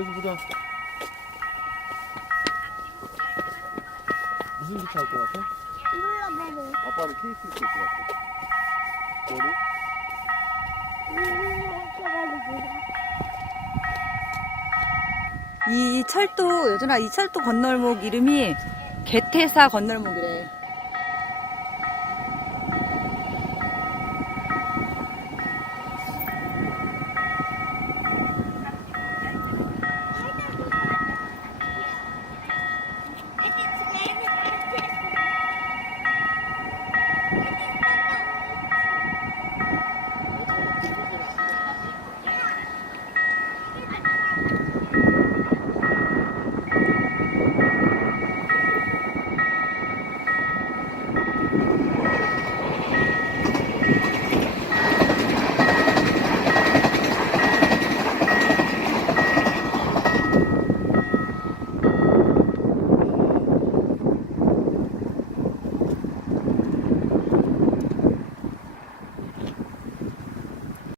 여기 보자. 무슨 기차 할 것 같아? 눌러봐도 아빠는 케이스 있을 것 같아. 너는? 이 철도, 여전아 이 철도 건널목 이름이 개태사 건널목이래.